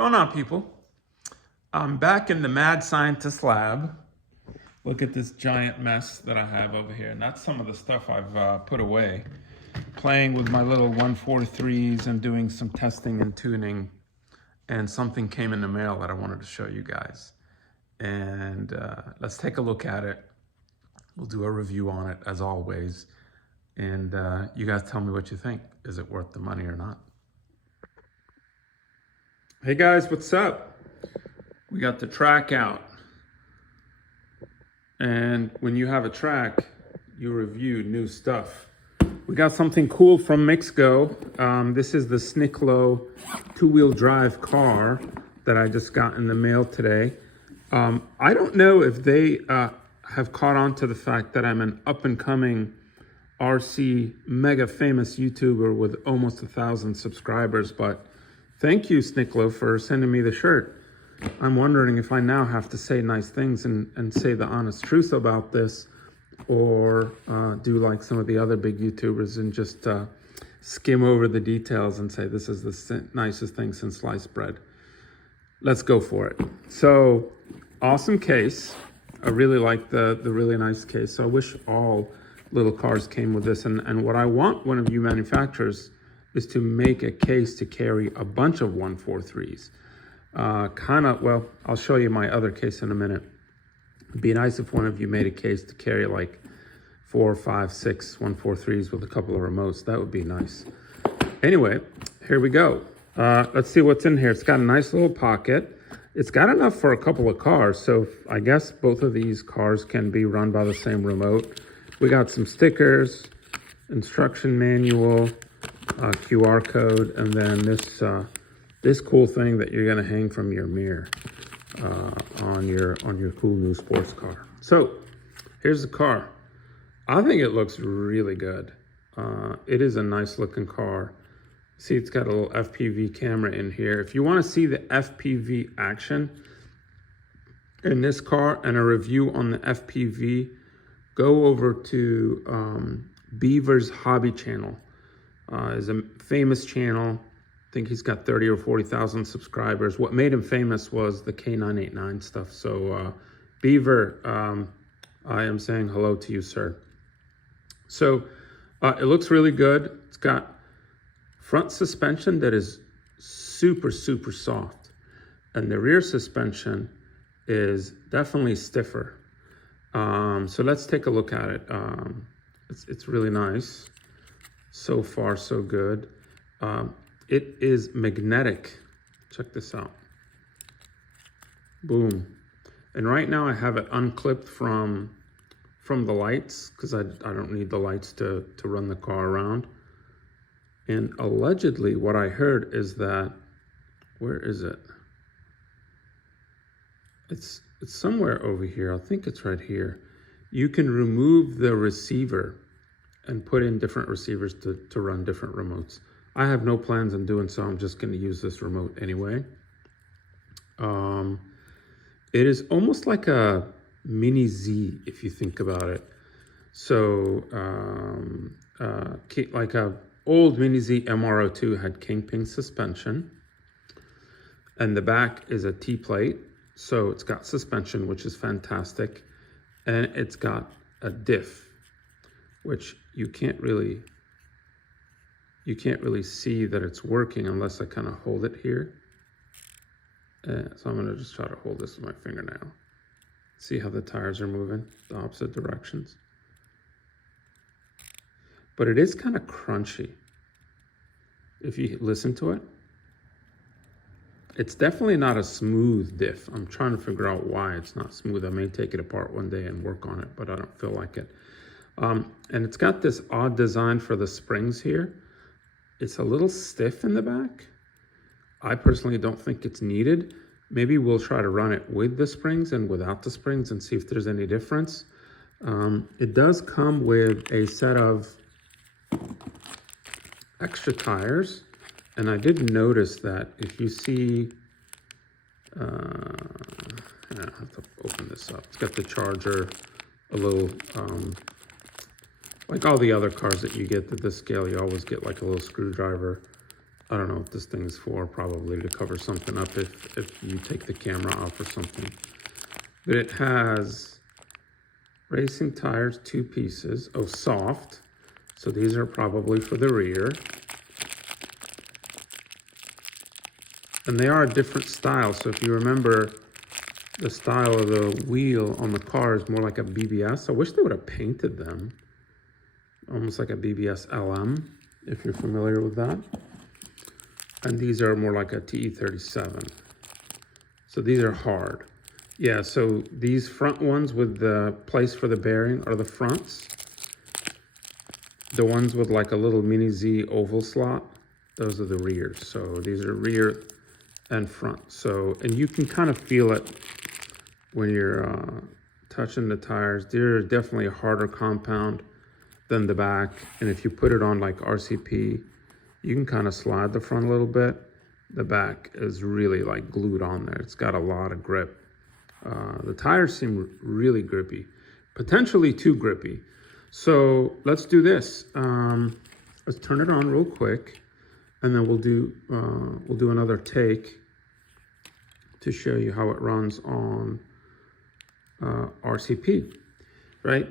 going on, people? I'm back in the mad scientist lab. Look at this giant mess that I have over here. And that's some of the stuff I've put away. Playing with my little 143s and doing some testing and tuning. And something came in the mail that I wanted to show you guys. And let's take a look at it. We'll do a review on it as always. And you guys tell me what you think. Is it worth the money or not? Hey guys, what's up? We got the track out. And when you have a track, you review new stuff. We got something cool from Mixgo. This is the Sniclo two-wheel drive car that I just got in the mail today. I don't know if they have caught on to the fact that I'm an up-and-coming RC mega famous YouTuber with almost 1,000 subscribers, but thank you, Sniclo, for sending me the shirt. I'm wondering if I now have to say nice things and say the honest truth about this, or do like some of the other big YouTubers and just skim over the details and say this is the nicest thing since sliced bread. Let's go for it. So, awesome case. I really like the really nice case. So I wish all little cars came with this. And what I want one of you manufacturers is to make a case to carry a bunch of 143s. Well, I'll show you my other case in a minute. It'd be nice if one of you made a case to carry like 4, 5, 6 143s with a couple of remotes. That would be nice. Anyway, here we go. Let's see what's in here. It's got a nice little pocket. It's got enough for a couple of cars. So I guess both of these cars can be run by the same remote. We got some stickers, instruction manual, QR code, and then this cool thing that you're gonna hang from your mirror on your cool new sports car. So here's the car. I think it looks really good. It is a nice looking car. See, it's got a little FPV camera in here. If you want to see the FPV action in this car and a review on the FPV, go over to Beaver's Hobby Channel. Is a famous channel. I think he's got 30 or 40,000 subscribers. What made him famous was the K989 stuff. So Beaver, I am saying hello to you, sir. So it looks really good. It's got front suspension that is super, super soft. And the rear suspension is definitely stiffer. So let's take a look at it. It's really nice. So far, so good. It is magnetic. Check this out. Boom. And right now I have it unclipped from the lights because I don't need the lights to run the car around. And allegedly what I heard is that, where is it? It's somewhere over here. I think it's right here. You can remove the receiver and put in different receivers to run different remotes. I have no plans on doing so. I'm just going to use this remote anyway. It is almost like a mini Z if you think about it. So like a old mini Z MR02 had kingpin suspension, and the back is a T-plate. So it's got suspension, which is fantastic, and it's got a diff, which you can't really see that it's working unless I kind of hold it here. So I'm gonna just try to hold this with my fingernail. See how the tires are moving, the opposite directions. But it is kind of crunchy. If you listen to it, it's definitely not a smooth diff. I'm trying to figure out why it's not smooth. I may take it apart one day and work on it, but I don't feel like it. And it's got this odd design for the springs here. It's a little stiff in the back. I personally don't think it's needed. Maybe we'll try to run it with the springs and without the springs and see if there's any difference. It does come with a set of extra tires. And I did notice that if you see, I have to open this up. It's got the charger, a little, like all the other cars that you get at this scale, you always get like a little screwdriver I don't know what this thing is for, probably to cover something up if you take the camera off or something. But it has racing tires, 2 pieces. Oh, soft. So these are probably for the rear. And they are a different style. So if you remember, the style of the wheel on the car is more like a BBS. I wish they would have painted them. Almost like a BBS LM, if you're familiar with that. And these are more like a TE37. So these are hard. Yeah, so these front ones with the place for the bearing are the fronts. The ones with like a little mini Z oval slot, those are the rears. So these are rear and front. So, and you can kind of feel it when you're touching the tires. They're definitely a harder compound than the back. And if you put it on like RCP, you can kind of slide the front a little bit. The back is really like glued on there. It's got a lot of grip. The tires seem really grippy, potentially too grippy. So let's do this. Let's turn it on real quick, and then we'll do another take to show you how it runs on RCP, right?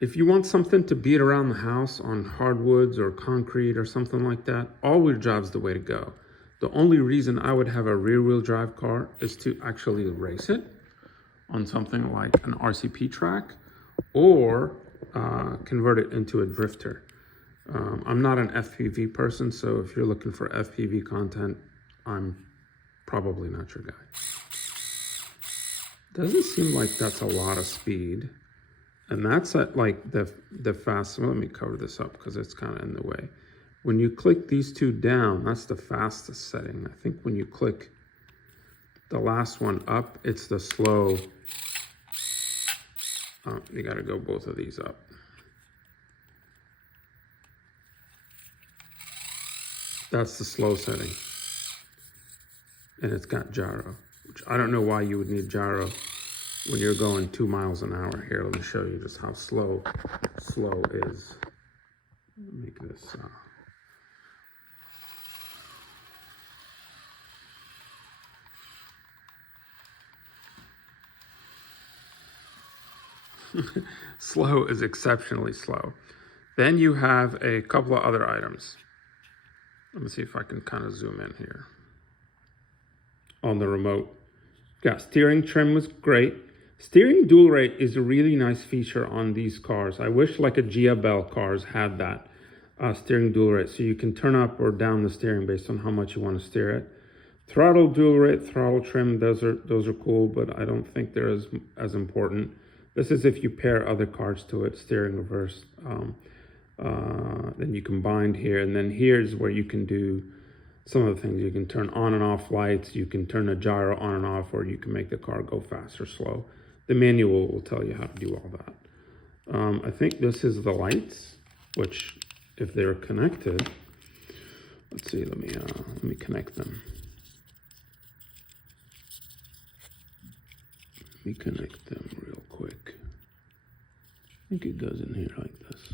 If you want something to beat around the house on hardwoods or concrete or something like that, all-wheel drive's the way to go. The only reason I would have a rear-wheel drive car is to actually race it on something like an RCP track, or convert it into a drifter. I'm not an FPV person, so if you're looking for FPV content, I'm probably not your guy. Doesn't seem like that's a lot of speed. And that's at like the fast, well, let me cover this up because it's kind of in the way. When you click these 2 down, that's the fastest setting. I think when you click the last one up, it's the slow. Oh, you got to go both of these up. That's the slow setting. And it's got gyro, which I don't know why you would need gyro when you're going 2 miles an hour. Here, let me show you just how slow is. Make this. Slow is exceptionally slow. Then you have a couple of other items. Let me see if I can kind of zoom in here. On the remote, got steering trim was great. Steering dual rate is a really nice feature on these cars. I wish like a Gia Bell cars had that steering dual rate, so you can turn up or down the steering based on how much you want to steer it. Throttle dual rate, throttle trim, those are cool, but I don't think they're as important. This is if you pair other cars to it, steering reverse. Then you can bind here, and then here's where you can do some of the things. You can turn on and off lights, you can turn the gyro on and off, or you can make the car go fast or slow. The manual will tell you how to do all that. I think this is the lights, which if they're connected, let's see, let me connect them. Let me connect them real quick. I think it goes in here like this.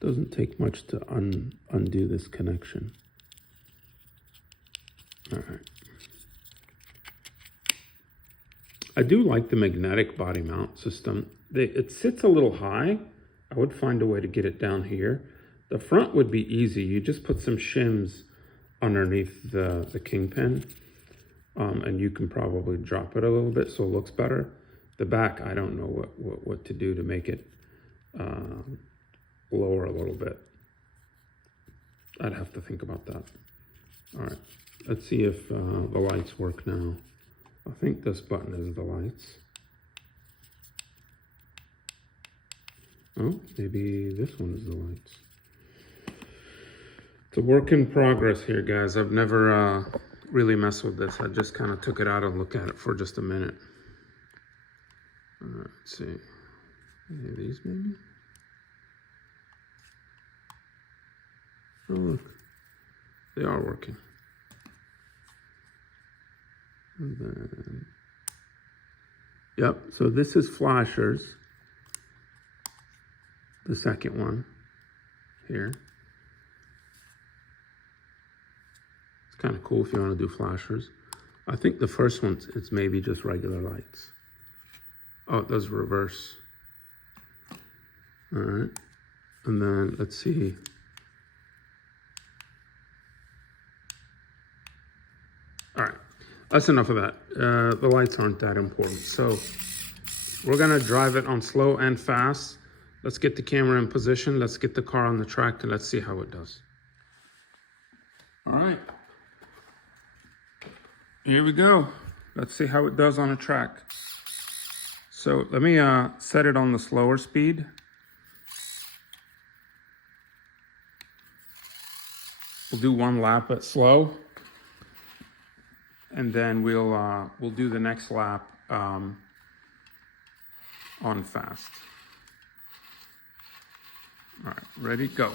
Doesn't take much to undo this connection. All right. I do like the magnetic body mount system. It sits a little high. I would find a way to get it down here. The front would be easy. You just put some shims underneath the kingpin, and you can probably drop it a little bit so it looks better. The back, I don't know what to do to make it lower a little bit. I'd have to think about that. All right, let's see if the lights work now. I think this button is the lights. Oh, maybe this one is the lights. It's a work in progress here, guys. I've never really messed with this. I just kind of took it out and looked at it for just a minute. All right, let's see. Any of these maybe? Oh, look. They are working. And then, yep, so this is flashers. The second one here. kind of cool if you want to do flashers. I think the first one is maybe just regular lights. Oh, it does reverse. All right, and then let's see. All right, that's enough of that. The lights aren't that important. So we're gonna drive it on slow and fast. Let's get the camera in position. Let's get the car on the track and let's see how it does. All right, here we go. Let's see how it does on a track. So let me set it on the slower speed. We'll do one lap at slow, and then we'll do the next lap on fast. All right, ready, go.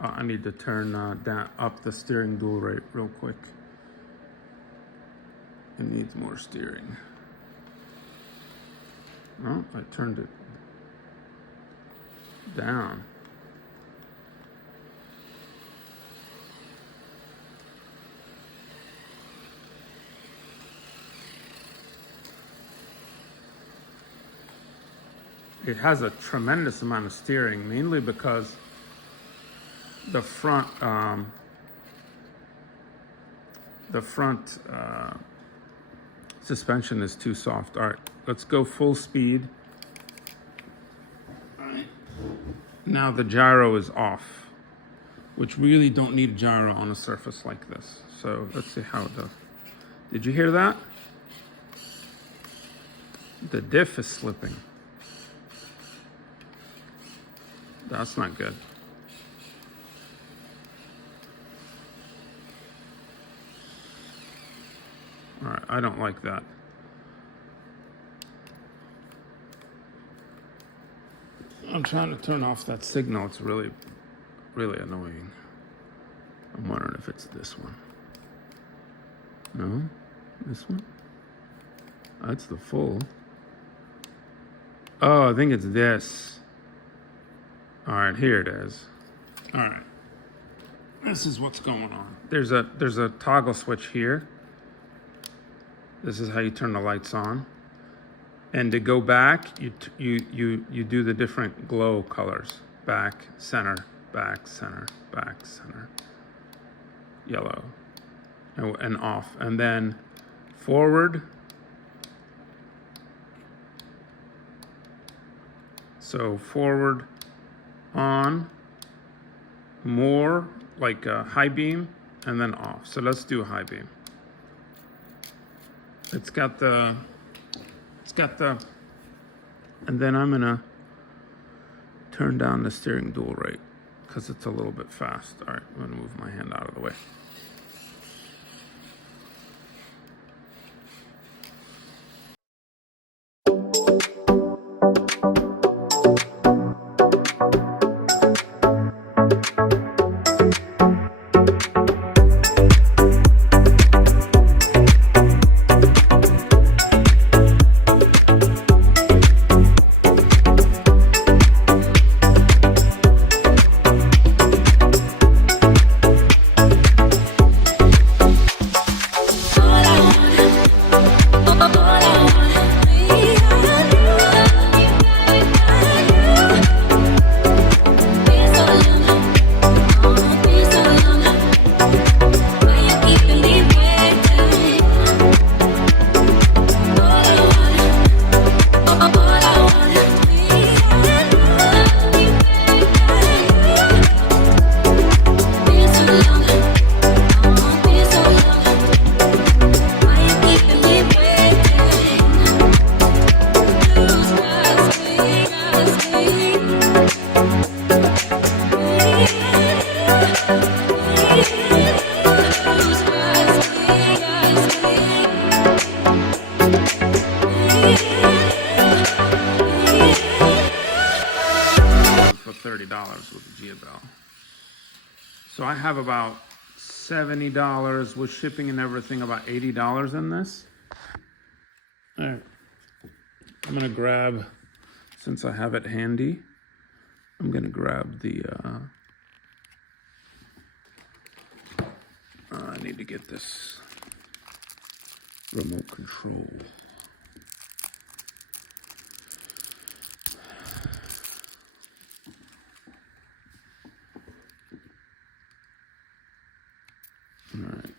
I need to turn down up the steering dual rate real quick. It needs more steering. Oh, I turned it down. It has a tremendous amount of steering, mainly because the front suspension is too soft. All right, let's go full speed. All right. Now the gyro is off, which really don't need a gyro on a surface like this. So let's see how it does. Did you hear that? The diff is slipping. That's not good. All right, I don't like that. I'm trying to turn off that signal. It's really, really annoying. I'm wondering if it's this one. No? This one? That's the full. Oh, I think it's this. All right, here it is. All right. This is what's going on. There's a toggle switch here. This is how you turn the lights on. And to go back, you do the different glow colors. Back, center, back, center, back, center. Yellow. And off. And then forward. So forward, on, more, like a high beam, and then off. So let's do a high beam. It's got the, and then I'm gonna turn down the steering dual rate because it's a little bit fast. All right, I'm gonna move my hand out of the way. with the Gyro. So I have about $70 with shipping and everything, about $80 in this. All right, I'm gonna grab, since I have it handy, I'm gonna grab the I need to get this remote control. All right.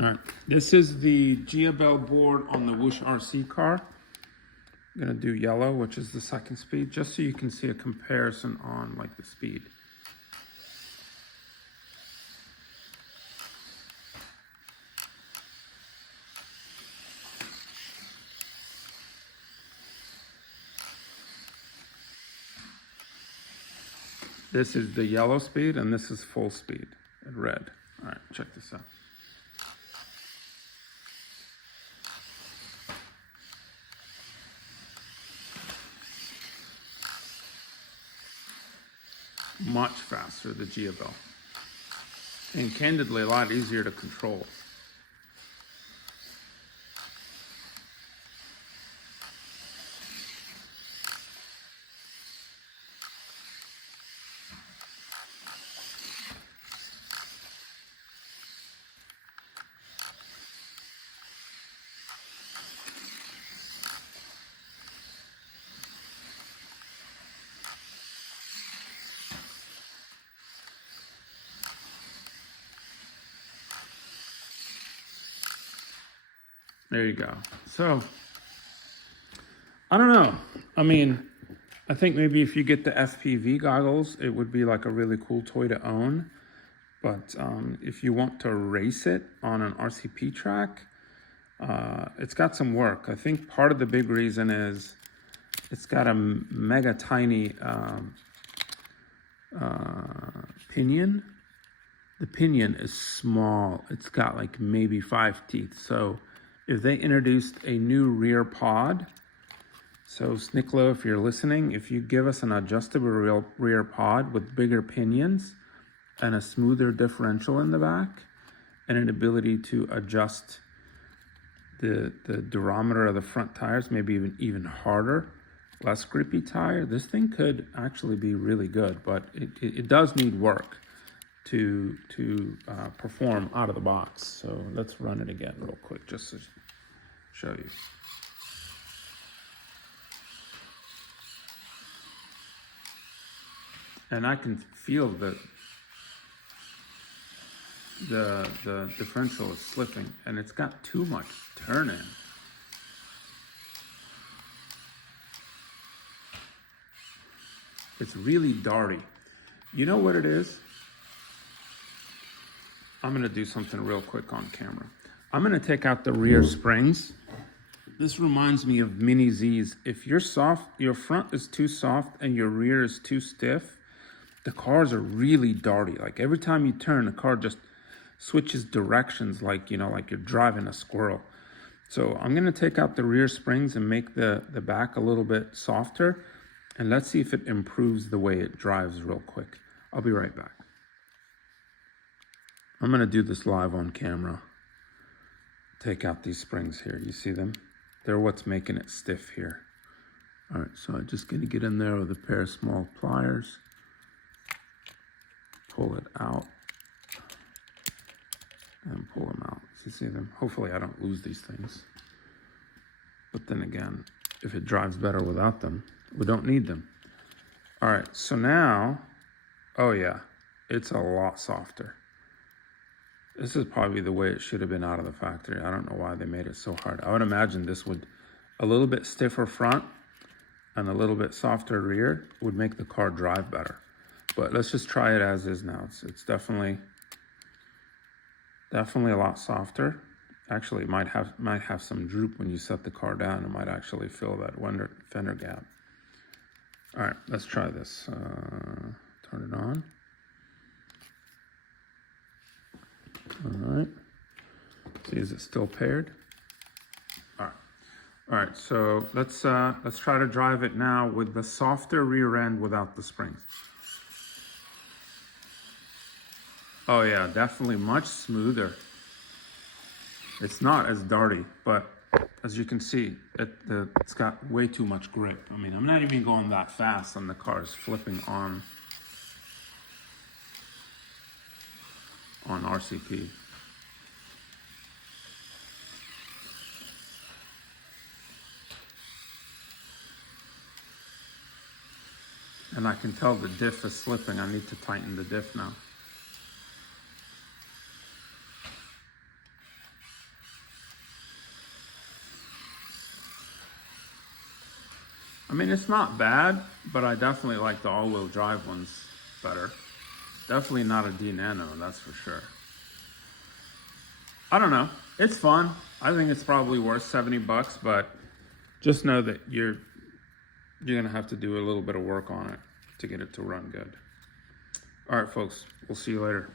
All right, this is the Gyro board on the Whoosh RC car. I'm gonna do yellow, which is the second speed, just so you can see a comparison on like the speed. This is the yellow speed, and this is full speed at red. All right, check this out. Much faster, the Gyro. And candidly, a lot easier to control. There you go. So, I don't know. I mean, I think maybe if you get the FPV goggles, it would be like a really cool toy to own. But if you want to race it on an RCP track, it's got some work. I think part of the big reason is it's got a mega tiny pinion. The pinion is small. It's got like maybe 5 teeth. So if they introduced a new rear pod, so Sniclo, if you're listening, if you give us an adjustable rear pod with bigger pinions and a smoother differential in the back and an ability to adjust the durometer of the front tires, maybe even harder, less grippy tire, this thing could actually be really good, but it does need work to perform out of the box. So let's run it again real quick just to show you. And I can feel that the differential is slipping, and it's got too much turn in. It's really darty. You know what it is? I'm gonna do something real quick on camera. I'm gonna take out the rear springs. This reminds me of Mini Z's. If your front is too soft and your rear is too stiff, the cars are really darty. Like every time you turn, the car just switches directions like, like you're driving a squirrel. So I'm gonna take out the rear springs and make the back a little bit softer. And let's see if it improves the way it drives real quick. I'll be right back. I'm gonna do this live on camera. Take out these springs here, you see them? They're what's making it stiff here. All right, so I'm just gonna get in there with a pair of small pliers. Pull it out. And pull them out. You see them? Hopefully I don't lose these things. But then again, if it drives better without them, we don't need them. All right, so now, oh yeah, it's a lot softer. This is probably the way it should have been out of the factory. I don't know why they made it so hard. I would imagine this would, a little bit stiffer front and a little bit softer rear would make the car drive better. But let's just try it as is now. It's definitely a lot softer. Actually, it might have some droop when you set the car down. It might actually fill that fender gap. All right, let's try this. Turn it on. All right. See, is it still paired? All right. All right. So let's try to drive it now with the softer rear end without the springs. Oh yeah, definitely much smoother. It's not as darty, but as you can see, it's got way too much grip. I mean, I'm not even going that fast and the car is flipping on RCP. And I can tell the diff is slipping. I need to tighten the diff now. I mean, it's not bad, but I definitely like the all-wheel drive ones better. Definitely not a DNANO, that's for sure. I don't know. It's fun. I think it's probably worth 70 bucks, but just know that you're gonna have to do a little bit of work on it to get it to run good. All right, folks, we'll see you later.